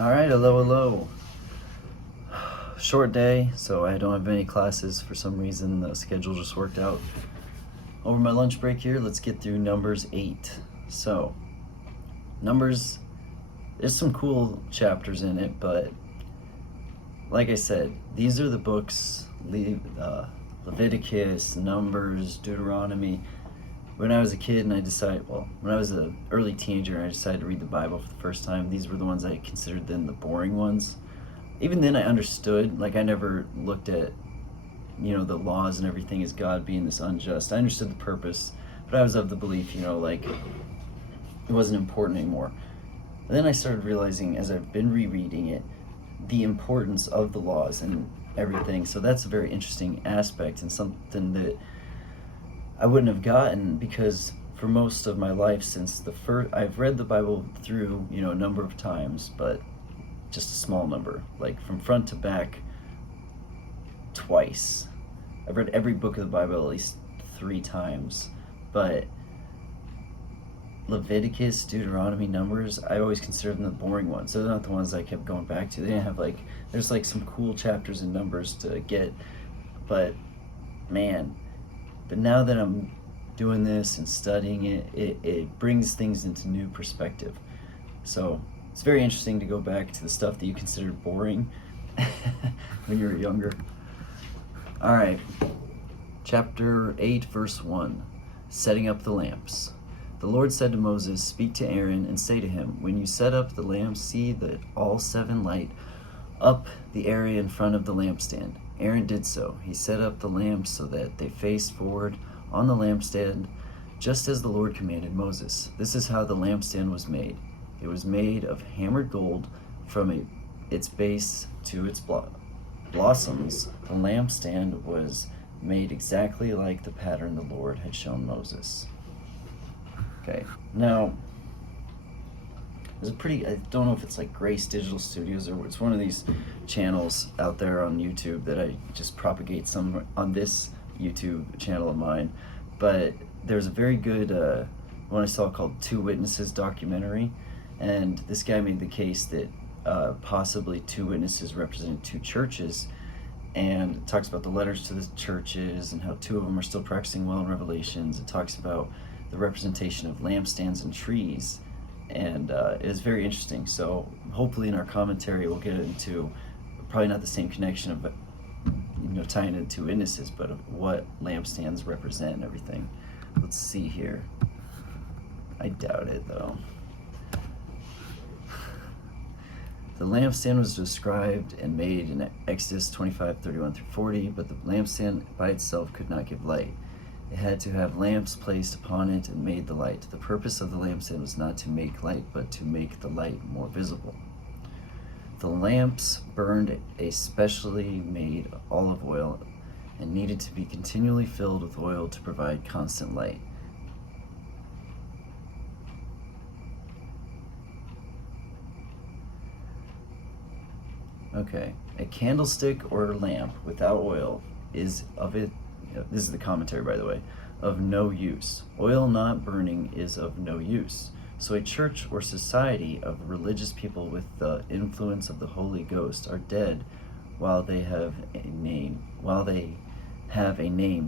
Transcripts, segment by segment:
All right, hello. Short day, so I don't have any classes for some reason. The schedule just worked out. Over my lunch break here, let's get through Numbers 8. So, Numbers, there's some cool chapters in it, but like I said, these are the books, Leviticus, Numbers, Deuteronomy. When I was a kid and when I was an early teenager and I decided to read the Bible for the first time, these were the ones I considered then the boring ones. Even then I understood, like I never looked at, the laws and everything as God being this unjust. I understood the purpose, but I was of the belief, like it wasn't important anymore. And then I started realizing as I've been rereading it, the importance of the laws and everything. So that's a very interesting aspect and something that I wouldn't have gotten because for most of my life since I've read the Bible through, a number of times, but just a small number, like from front to back twice. I've read every book of the Bible at least 3 times, but Leviticus, Deuteronomy, Numbers, I always consider them the boring ones. They're not the ones I kept going back to. They didn't have there's some cool chapters in Numbers to get, but man, but now that I'm doing this and studying it brings things into new perspective. So it's very interesting to go back to the stuff that you considered boring when you were younger. All right, chapter 8, verse 1, setting up the lamps. The Lord said to Moses, "Speak to Aaron and say to him, when you set up the lamps, see that all 7 light up the area in front of the lampstand." Aaron did so. He set up the lamps so that they faced forward on the lampstand, just as the Lord commanded Moses. This is how the lampstand was made. It was made of hammered gold from its base to its blossoms. The lampstand was made exactly like the pattern the Lord had shown Moses. Okay, now I don't know if it's like Grace Digital Studios or it's one of these channels out there on YouTube that I just propagate some on this YouTube channel of mine. But there's a very good one I saw called Two Witnesses documentary, and this guy made the case that possibly 2 witnesses represent 2 churches, and it talks about the letters to the churches and how 2 of them are still practicing well in Revelations. It talks about the representation of lampstands and trees, and it is very interesting. So hopefully in our commentary we'll get into probably not the same connection of tying it to 2 witnesses, but of what lampstands represent and everything. Let's see here. I doubt it though. The lampstand was described and made in Exodus 25:31-40, but the lampstand by itself could not give light. It had to have lamps placed upon it and made the light. The purpose of the lampstand was not to make light, but to make the light more visible. The lamps burned a specially made olive oil and needed to be continually filled with oil to provide constant light. Okay, a candlestick or lamp without oil is this is the commentary by the way, of no use. Oil not burning is of no use. So a church or society of religious people with the influence of the Holy Ghost are dead while they have a name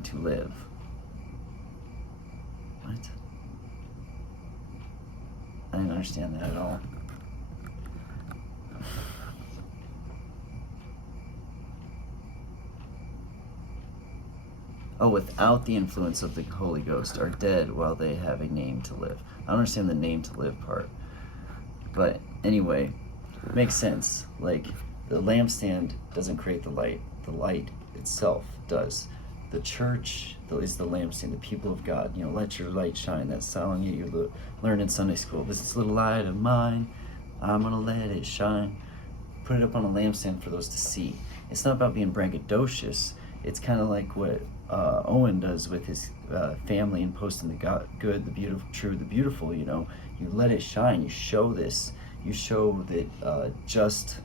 to live. What? I didn't understand that at all. Oh, without the influence of the Holy Ghost are dead while they have a name to live. I don't understand the name to live part. But anyway, it makes sense. Like, the lampstand doesn't create the light itself does. The church is the lampstand, the people of God. Let your light shine. That song you learned in Sunday school. This little light of mine, I'm gonna let it shine. Put it up on a lampstand for those to see. It's not about being braggadocious. It's kind of like what Owen does with his family and posting the good, the beautiful, true, the beautiful. You let it shine. You show this. You show that just,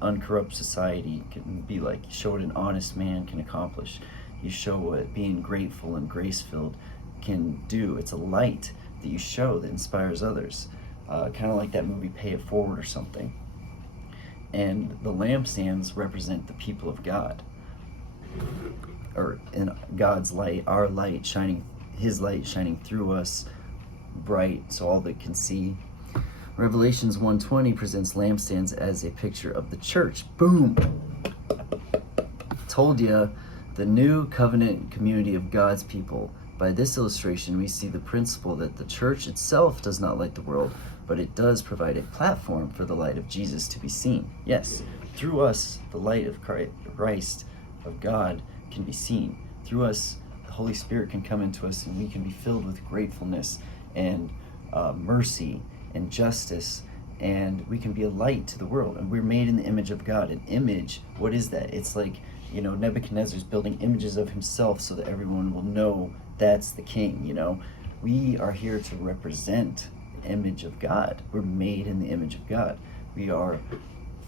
uncorrupt society can be like. You show what an honest man can accomplish. You show what being grateful and grace-filled can do. It's a light that you show that inspires others. Kind of like that movie Pay It Forward or something. And the lampstands represent the people of God, or in God's light, our light shining, his light shining through us bright so all that can see. Revelations 1:20 presents lampstands as a picture of the church. Boom! Told ya, the new covenant community of God's people. By this illustration, we see the principle that the church itself does not light the world, but it does provide a platform for the light of Jesus to be seen. Yes, through us, the light of Christ, of God, can be seen. Through us, the Holy Spirit can come into us, and we can be filled with gratefulness and mercy and justice, and we can be a light to the world. And we're made in the image of God. An image, what is that? It's like, Nebuchadnezzar's building images of himself so that everyone will know that's the king. We are here to represent the image of God. We're made in the image of God. We are,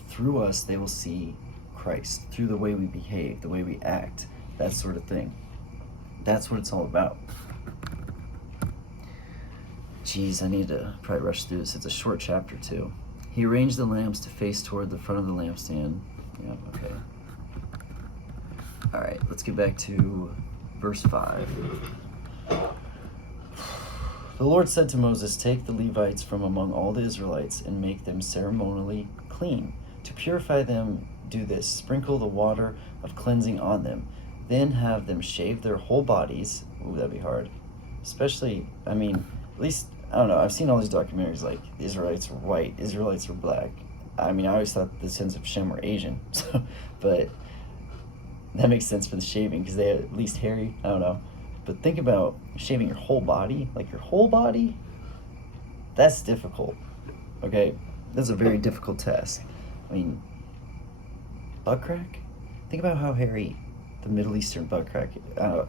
through us, they will see Christ, through the way we behave, the way we act, that sort of thing. That's what it's all about. Jeez, I need to probably rush through this. It's a short chapter too. He arranged the lamps to face toward the front of the lampstand. Yeah, okay. All right, let's get back to verse 5. The Lord said to Moses, "Take the Levites from among all the Israelites and make them ceremonially clean. To purify them, do this: sprinkle the water of cleansing on them. Then have them shave their whole bodies." Ooh, that'd be hard. Especially, at least, I don't know, I've seen all these documentaries like the Israelites are white, Israelites are black. I always thought the sons of Shem were Asian, but that makes sense for the shaving because they're at least hairy. I don't know. But think about shaving your whole body, like your whole body. That's difficult. Okay, that's a very difficult task. Butt crack? Think about how hairy the Middle Eastern butt crack is. I don't know.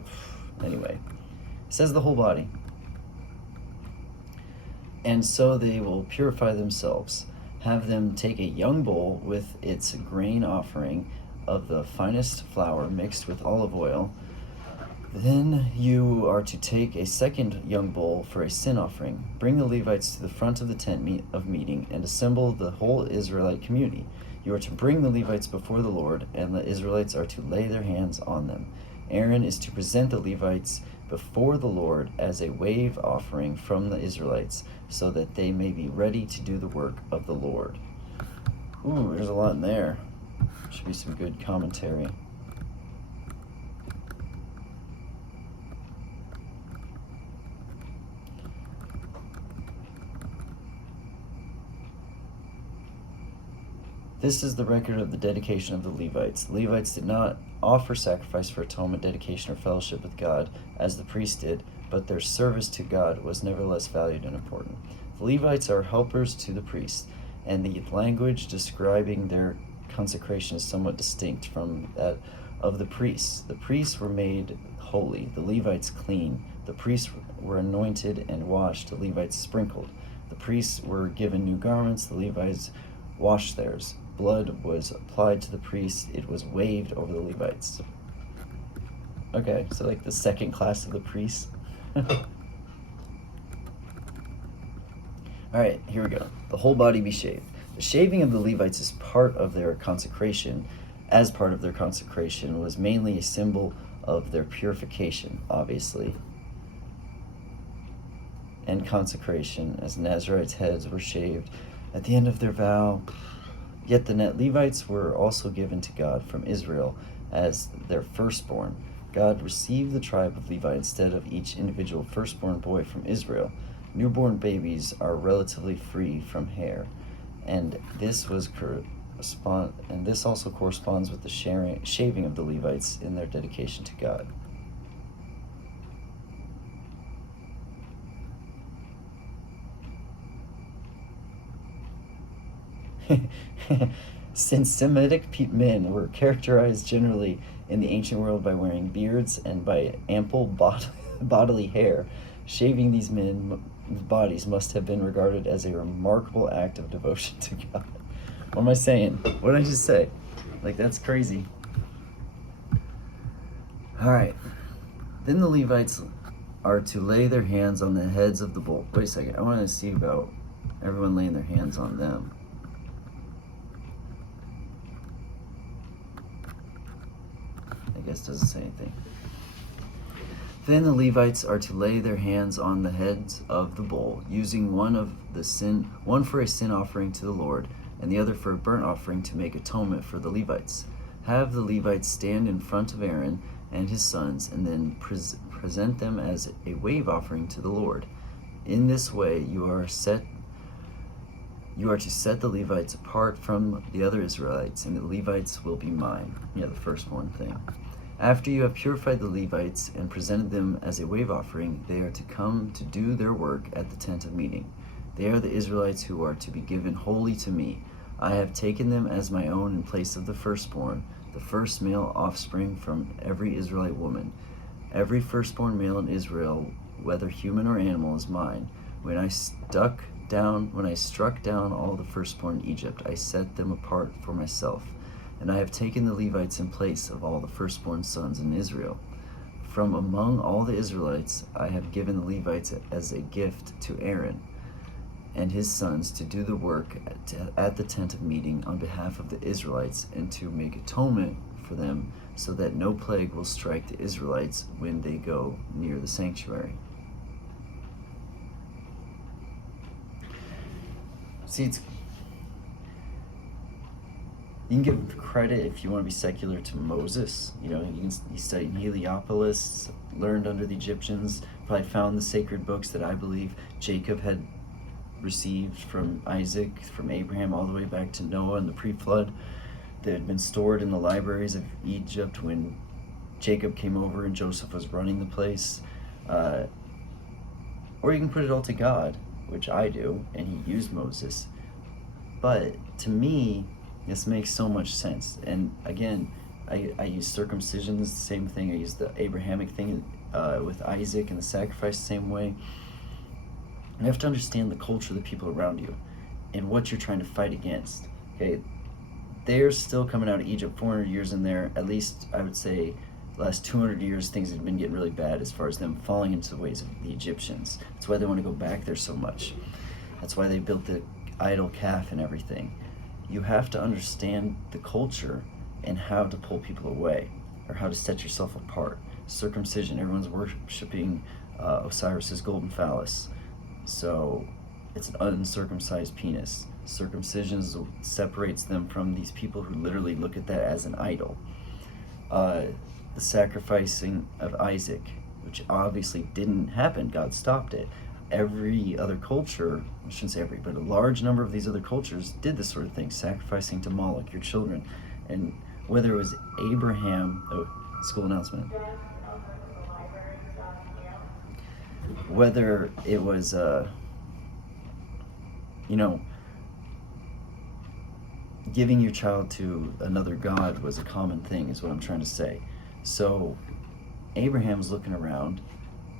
Anyway, it says the whole body. And so they will purify themselves. Have them take a young bull with its grain offering of the finest flour mixed with olive oil. Then you are to take a second young bull for a sin offering. Bring the Levites to the front of the tent of meeting and assemble the whole Israelite community. You are to bring the Levites before the Lord, and the Israelites are to lay their hands on them. Aaron is to present the Levites before the Lord as a wave offering from the Israelites, so that they may be ready to do the work of the Lord. Ooh, there's a lot in there. Should be some good commentary. This is the record of the dedication of the Levites. The Levites did not offer sacrifice for atonement, dedication, or fellowship with God as the priests did, but their service to God was nevertheless valued and important. The Levites are helpers to the priests, and the language describing their consecration is somewhat distinct from that of the priests. The priests were made holy, the Levites clean. The priests were anointed and washed, the Levites sprinkled. The priests were given new garments, the Levites washed theirs. Blood was applied to the priests, it was waved over the Levites. Okay, so like the second class of the priests. Alright, here we go. The whole body be shaved. The shaving of the Levites is part of their consecration. As part of their consecration was mainly a symbol of their purification, obviously, and consecration, as Nazarites' heads were shaved at the end of their vow. Yet the Levites were also given to God from Israel as their firstborn. God received the tribe of Levi instead of each individual firstborn boy from Israel. Newborn babies are relatively free from hair, and this also corresponds with the shaving of the Levites in their dedication to God. Since Semitic men were characterized generally in the ancient world by wearing beards and by ample bodily hair, shaving these men's bodies must have been regarded as a remarkable act of devotion to God. What am I saying? What did I just say? Like, that's crazy. Alright. Then the Levites are to lay their hands on the heads of the bull. Wait a second. I want to see about everyone laying their hands on them. guess doesn't say anything. Then the Levites are to lay their hands on the heads of the bull, using one for a sin offering to the Lord, and the other for a burnt offering to make atonement for the Levites. Have the Levites stand in front of Aaron and his sons, and then present them as a wave offering to the Lord. In this way you are to set the Levites apart from the other Israelites, and the Levites will be mine. Yeah, the firstborn thing. After you have purified the Levites and presented them as a wave offering, they are to come to do their work at the tent of meeting. They are the Israelites who are to be given wholly to me. I have taken them as my own in place of the firstborn, the first male offspring from every Israelite woman. Every firstborn male in Israel, whether human or animal, is mine. When I struck down all the firstborn in Egypt, I set them apart for myself. And I have taken the Levites in place of all the firstborn sons in Israel. From among all the Israelites, I have given the Levites as a gift to Aaron and his sons to do the work at the tent of meeting on behalf of the Israelites, and to make atonement for them, so that no plague will strike the Israelites when they go near the sanctuary. See, you can give credit, if you want to be secular, to Moses. He studied in Heliopolis, learned under the Egyptians, probably found the sacred books that I believe Jacob had received from Isaac, from Abraham, all the way back to Noah and the pre-flood, that had been stored in the libraries of Egypt when Jacob came over and Joseph was running the place. Or you can put it all to God, which I do, and he used Moses. But to me, this makes so much sense. And again, I use circumcision as the same thing. I use the Abrahamic thing with Isaac and the sacrifice the same way. You have to understand the culture of the people around you and what you're trying to fight against. Okay, they're still coming out of Egypt 400 years in there. At least I would say the last 200 years things have been getting really bad as far as them falling into the ways of the Egyptians. That's why they want to go back there so much. That's why they built the idol calf and everything. You have to understand the culture and how to pull people away, or how to set yourself apart. Circumcision, everyone's worshiping Osiris's golden phallus. So it's an uncircumcised penis. Circumcision separates them from these people who literally look at that as an idol. The sacrificing of Isaac, which obviously didn't happen, God stopped it. Every other culture, I shouldn't say every, but a large number of these other cultures did this sort of thing, sacrificing to Moloch, your children. And whether it was Abraham, school announcement, whether it was, giving your child to another god was a common thing, is what I'm trying to say. So Abraham's looking around,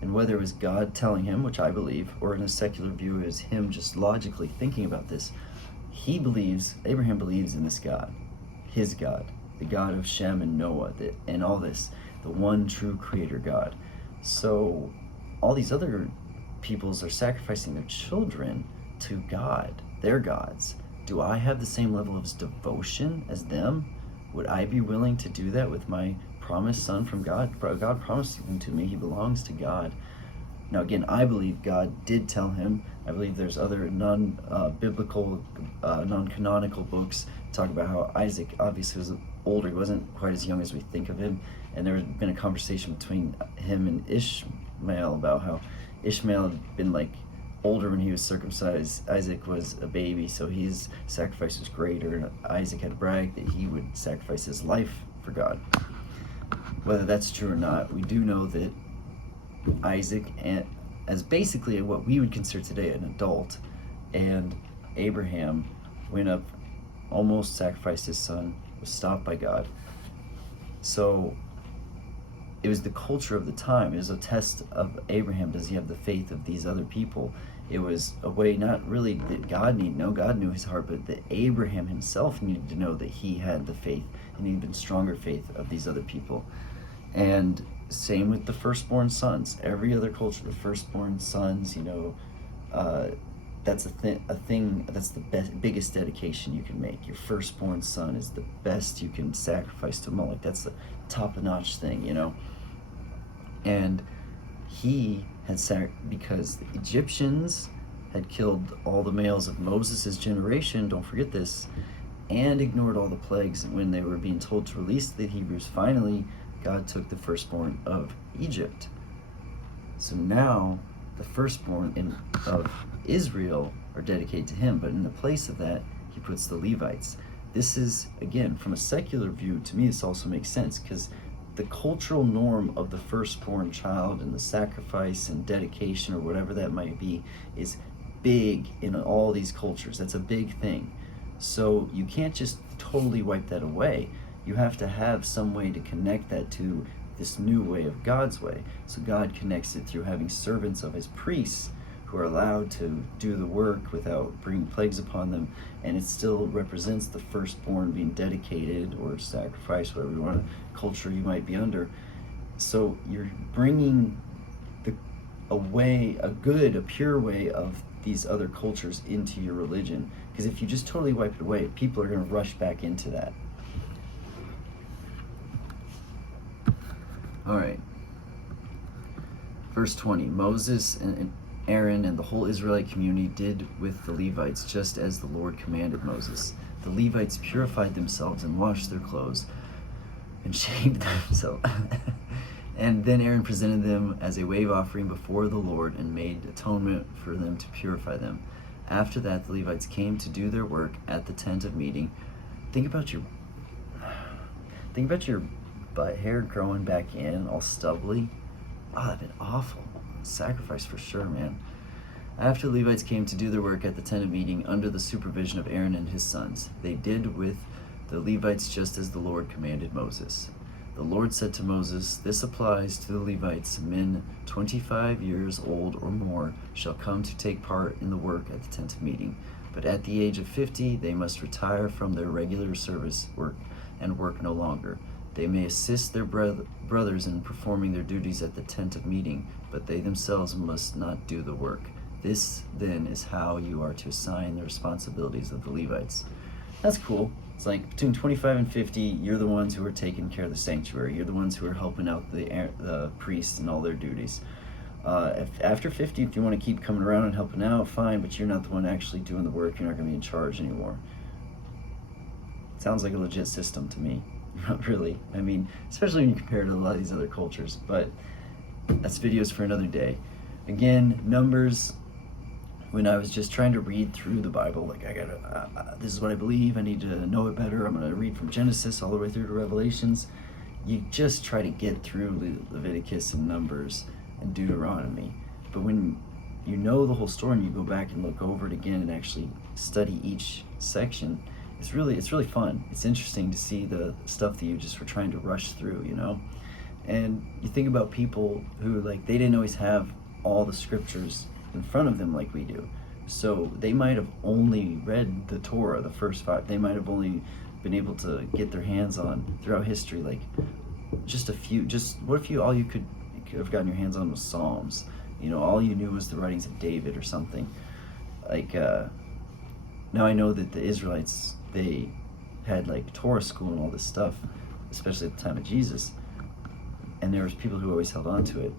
and whether it was God telling him, which I believe, or in a secular view is him just logically thinking about this, Abraham believes in this God, his God, the God of Shem and Noah, and all this, the one true creator God. So all these other peoples are sacrificing their children to God, their gods. Do I have the same level of devotion as them? Would I be willing to do that with my promised son from God? God promised him to me. He belongs to God. Now again, I believe God did tell him. I believe there's other non-biblical, non-canonical books talk about how Isaac obviously was older. He wasn't quite as young as we think of him. And there had been a conversation between him and Ishmael about how Ishmael had been older when he was circumcised. Isaac was a baby, so his sacrifice was greater, and Isaac had bragged that he would sacrifice his life for God. Whether that's true or not, we do know that Isaac, as basically what we would consider today an adult, and Abraham went up, almost sacrificed his son, was stopped by God. So it was the culture of the time. It was a test of Abraham. Does he have the faith of these other people? It was a way, not really that God needed to know, God knew his heart, but that Abraham himself needed to know that he had the faith, and even stronger faith of these other people. And same with the firstborn sons. Every other culture, the firstborn sons, that's a thing that's the biggest dedication you can make. Your firstborn son is the best you can sacrifice to Moloch. That's the top-notch thing, you know. And he had because the Egyptians had killed all the males of Moses' generation, don't forget this, and ignored all the plagues when they were being told to release the Hebrews. Finally, God took the firstborn of Egypt. So now the firstborn of Israel are dedicated to him, but in the place of that, he puts the Levites. This is, again, from a secular view, to me this also makes sense, because the cultural norm of the firstborn child and the sacrifice and dedication or whatever that might be is big in all these cultures. That's a big thing. So you can't just totally wipe that away. You have to have some way to connect that to this new way of God's way. So God connects it through having servants of his priests who are allowed to do the work without bringing plagues upon them, and it still represents the firstborn being dedicated or sacrificed, whatever you want, culture you might be under. So you're bringing a pure way of these other cultures into your religion, because if you just totally wipe it away, people are going to rush back into that. All right. Verse 20, Moses and Aaron and the whole Israelite community did with the Levites just as the Lord commanded Moses. The Levites purified themselves and washed their clothes and shaved themselves. And then Aaron presented them as a wave offering before the Lord and made atonement for them to purify them. After that, the Levites came to do their work at the tent of meeting. Think about your butt hair growing back in, all stubbly. Oh, that'd been awful. Sacrifice for sure, man. After the Levites came to do their work at the tent of meeting under the supervision of Aaron and his sons, they did with the Levites just as the Lord commanded Moses. The Lord said to Moses, "This applies to the Levites. Men 25 years old or more shall come to take part in the work at the tent of meeting. But at the age of 50, they must retire from their regular service work and work no longer. They may assist their brothers in performing their duties at the tent of meeting, but they themselves must not do the work. This, then, is how you are to assign the responsibilities of the Levites." That's cool. It's like between 25 and 50, you're the ones who are taking care of the sanctuary. You're the ones who are helping out the priests and all their duties. After 50, if you want to keep coming around and helping out, fine, but you're not the one actually doing the work. You're not going to be in charge anymore. Sounds like a legit system to me. Not really. I mean, especially when you compare it to a lot of these other cultures, but that's videos for another day. Again, Numbers, when I was just trying to read through the Bible, like this is what I believe, I need to know it better, I'm going to read from Genesis all the way through to Revelations. You just try to get through Leviticus and Numbers and Deuteronomy. But when you know the whole story and you go back and look over it again and actually study each section, it's really fun. It's interesting to see the stuff that you just were trying to rush through, you know? And you think about people who, like, they didn't always have all the scriptures in front of them like we do. So they might have only read the Torah, the first 5. They might have only been able to get their hands on, throughout history, like, just a few. What if all you could have gotten your hands on was Psalms? You know, all you knew was the writings of David or something. Like, now I know that the Israelites, they had like Torah school and all this stuff, especially at the time of Jesus, and there was people who always held on to it.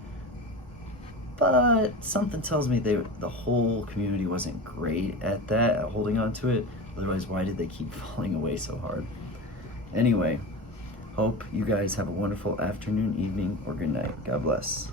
But something tells me the whole community wasn't great at that, at holding on to it. Otherwise, why did they keep falling away so hard? Anyway, hope you guys have a wonderful afternoon, evening, or good night. God bless.